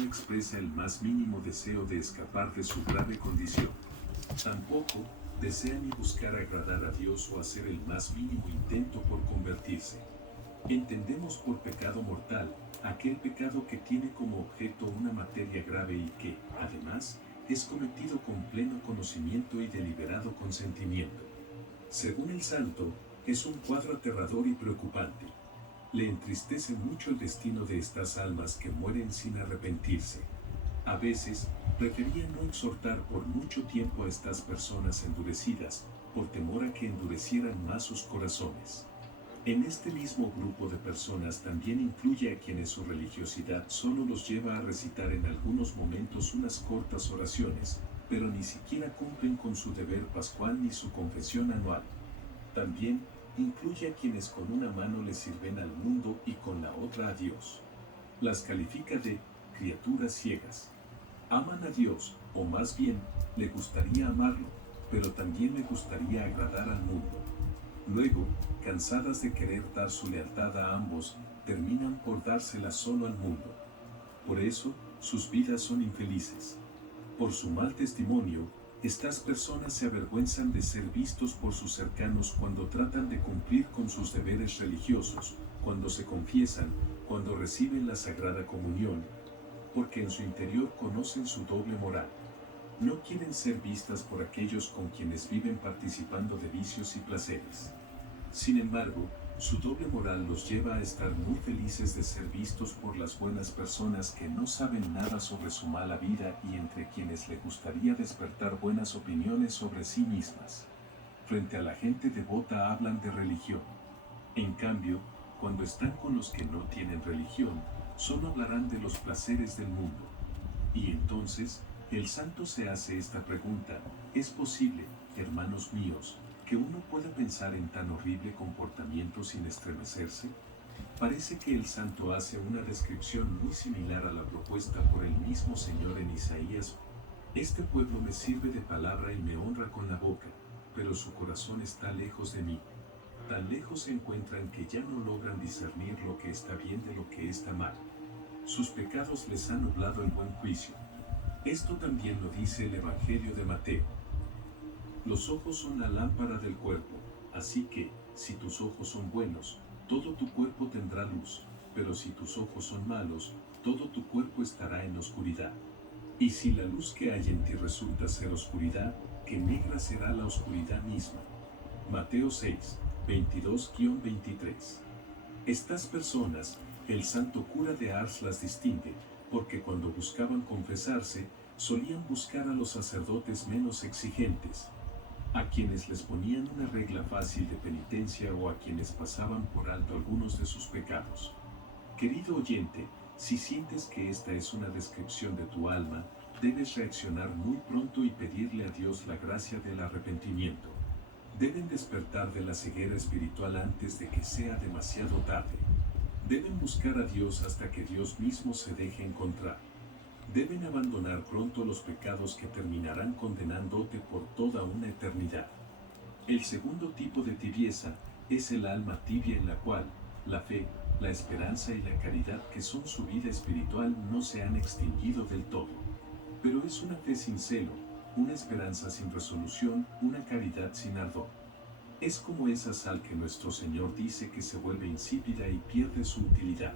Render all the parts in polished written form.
no expresa el más mínimo deseo de escapar de su grave condición. Tampoco desea ni buscar agradar a Dios o hacer el más mínimo intento por convertirse. Entendemos por pecado mortal aquel pecado que tiene como objeto una materia grave y que, además, es cometido con pleno conocimiento y deliberado consentimiento. Según el santo, es un cuadro aterrador y preocupante. Le entristece mucho el destino de estas almas que mueren sin arrepentirse. A veces, prefería no exhortar por mucho tiempo a estas personas endurecidas, por temor a que endurecieran más sus corazones. En este mismo grupo de personas también incluye a quienes su religiosidad solo los lleva a recitar en algunos momentos unas cortas oraciones, pero ni siquiera cumplen con su deber pascual ni su confesión anual. También incluye a quienes con una mano le sirven al mundo y con la otra a Dios. Las califica de criaturas ciegas. Aman a Dios, o más bien, le gustaría amarlo, pero también le gustaría agradar al mundo. Luego, cansadas de querer dar su lealtad a ambos, terminan por dársela solo al mundo. Por eso, sus vidas son infelices. Por su mal testimonio, estas personas se avergüenzan de ser vistos por sus cercanos cuando tratan de cumplir con sus deberes religiosos, cuando se confiesan, cuando reciben la Sagrada Comunión, porque en su interior conocen su doble moral. No quieren ser vistas por aquellos con quienes viven participando de vicios y placeres. Sin embargo, su doble moral los lleva a estar muy felices de ser vistos por las buenas personas que no saben nada sobre su mala vida y entre quienes le gustaría despertar buenas opiniones sobre sí mismas. Frente a la gente devota hablan de religión. En cambio, cuando están con los que no tienen religión, solo hablarán de los placeres del mundo. Y entonces, el santo se hace esta pregunta: ¿es posible, hermanos míos, que uno pueda pensar en tan horrible comportamiento sin estremecerse? Parece que el santo hace una descripción muy similar a la propuesta por el mismo Señor en Isaías. Este pueblo me sirve de palabra y me honra con la boca, pero su corazón está lejos de mí. Tan lejos se encuentran que ya no logran discernir lo que está bien de lo que está mal. Sus pecados les han nublado el buen juicio. Esto también lo dice el Evangelio de Mateo. Los ojos son la lámpara del cuerpo, así que, si tus ojos son buenos, todo tu cuerpo tendrá luz, pero si tus ojos son malos, todo tu cuerpo estará en oscuridad. Y si la luz que hay en ti resulta ser oscuridad, qué negra será la oscuridad misma. Mateo 6, 22-23. Estas personas, el santo cura de Ars las distingue, porque cuando buscaban confesarse, solían buscar a los sacerdotes menos exigentes, a quienes les ponían una regla fácil de penitencia o a quienes pasaban por alto algunos de sus pecados. Querido oyente, si sientes que esta es una descripción de tu alma, debes reaccionar muy pronto y pedirle a Dios la gracia del arrepentimiento. Deben despertar de la ceguera espiritual antes de que sea demasiado tarde. Deben buscar a Dios hasta que Dios mismo se deje encontrar. Deben abandonar pronto los pecados que terminarán condenándote por toda una eternidad. El segundo tipo de tibieza es el alma tibia en la cual la fe, la esperanza y la caridad que son su vida espiritual no se han extinguido del todo. Pero es una fe sin celo, una esperanza sin resolución, una caridad sin ardor. Es como esa sal que nuestro Señor dice que se vuelve insípida y pierde su utilidad.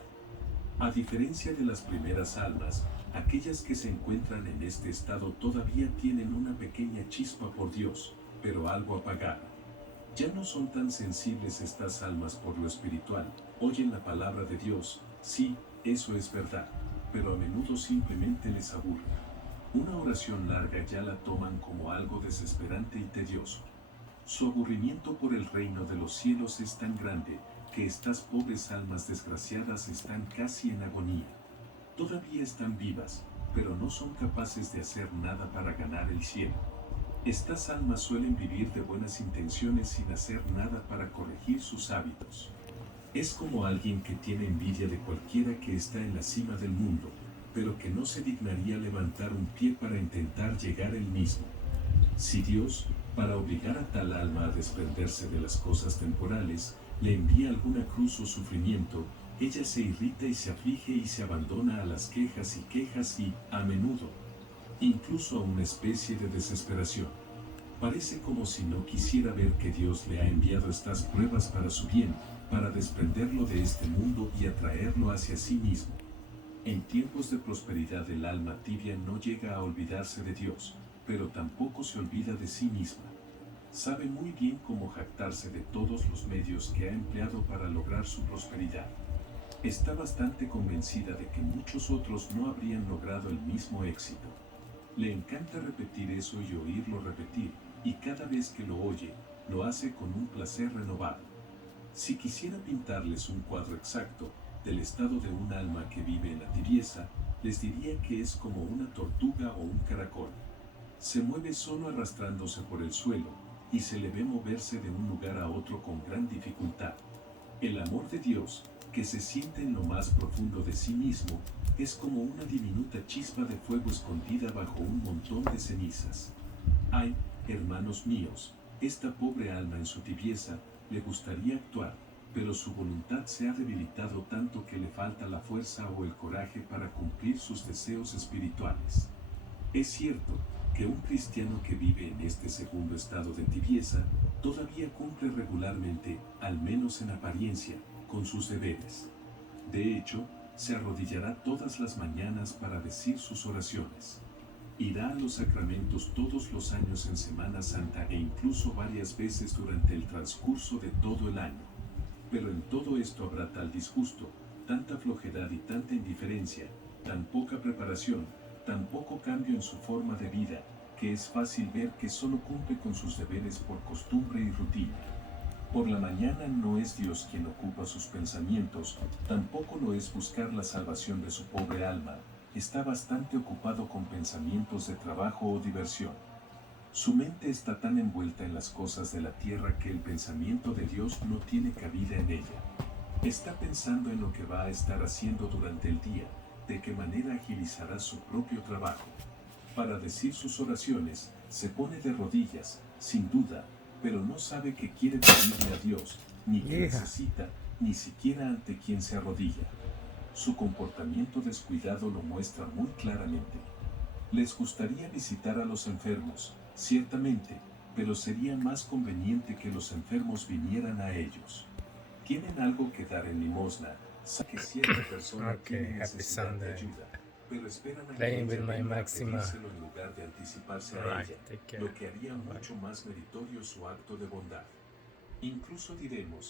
A diferencia de las primeras almas, aquellas que se encuentran en este estado todavía tienen una pequeña chispa por Dios, pero algo apagada. Ya no son tan sensibles estas almas por lo espiritual, oyen la palabra de Dios, sí, eso es verdad, pero a menudo simplemente les aburre. Una oración larga ya la toman como algo desesperante y tedioso. Su aburrimiento por el reino de los cielos es tan grande, que estas pobres almas desgraciadas están casi en agonía. Todavía están vivas, pero no son capaces de hacer nada para ganar el cielo. Estas almas suelen vivir de buenas intenciones sin hacer nada para corregir sus hábitos. Es como alguien que tiene envidia de cualquiera que está en la cima del mundo, pero que no se dignaría levantar un pie para intentar llegar él mismo. Si Dios, para obligar a tal alma a desprenderse de las cosas temporales, le envía alguna cruz o sufrimiento, ella se irrita y se aflige y se abandona a las quejas y, a menudo, incluso a una especie de desesperación. Parece como si no quisiera ver que Dios le ha enviado estas pruebas para su bien, para desprenderlo de este mundo y atraerlo hacia sí mismo. En tiempos de prosperidad el alma tibia no llega a olvidarse de Dios, pero tampoco se olvida de sí misma. Sabe muy bien cómo jactarse de todos los medios que ha empleado para lograr su prosperidad. Está bastante convencida de que muchos otros no habrían logrado el mismo éxito. Le encanta repetir eso y oírlo repetir, y cada vez que lo oye, lo hace con un placer renovado. Si quisiera pintarles un cuadro exacto del estado de un alma que vive en la tibieza, les diría que es como una tortuga o un caracol. Se mueve solo arrastrándose por el suelo, y se le ve moverse de un lugar a otro con gran dificultad. El amor de Dios, que se siente en lo más profundo de sí mismo, es como una diminuta chispa de fuego escondida bajo un montón de cenizas. Ay, hermanos míos, esta pobre alma en su tibieza, le gustaría actuar, pero su voluntad se ha debilitado tanto que le falta la fuerza o el coraje para cumplir sus deseos espirituales. Es cierto que un cristiano que vive en este segundo estado de tibieza, todavía cumple regularmente, al menos en apariencia, con sus deberes. De hecho, se arrodillará todas las mañanas para decir sus oraciones. Irá a los sacramentos todos los años en Semana Santa e incluso varias veces durante el transcurso de todo el año. Pero en todo esto habrá tal disgusto, tanta flojedad y tanta indiferencia, tan poca preparación, tan poco cambio en su forma de vida, que es fácil ver que solo cumple con sus deberes por costumbre y rutina. Por la mañana no es Dios quien ocupa sus pensamientos, tampoco lo es buscar la salvación de su pobre alma, está bastante ocupado con pensamientos de trabajo o diversión. Su mente está tan envuelta en las cosas de la tierra que el pensamiento de Dios no tiene cabida en ella. Está pensando en lo que va a estar haciendo durante el día, de qué manera agilizará su propio trabajo. Para decir sus oraciones, se pone de rodillas, sin duda, pero no sabe qué quiere pedirle a Dios, ni qué necesita, ni siquiera ante quién se arrodilla. Su comportamiento descuidado lo muestra muy claramente. Les gustaría visitar a los enfermos, ciertamente, pero sería más conveniente que los enfermos vinieran a ellos. Tienen algo que dar en limosna, sabe que cierta persona tiene necesidad de ayuda, pero esperan a que Playing with ella my venga a Maxima. pedírselo en lugar de anticiparse a Right, ella, take care. lo que haría Bye. mucho más meritorio su acto de bondad. Incluso diremos,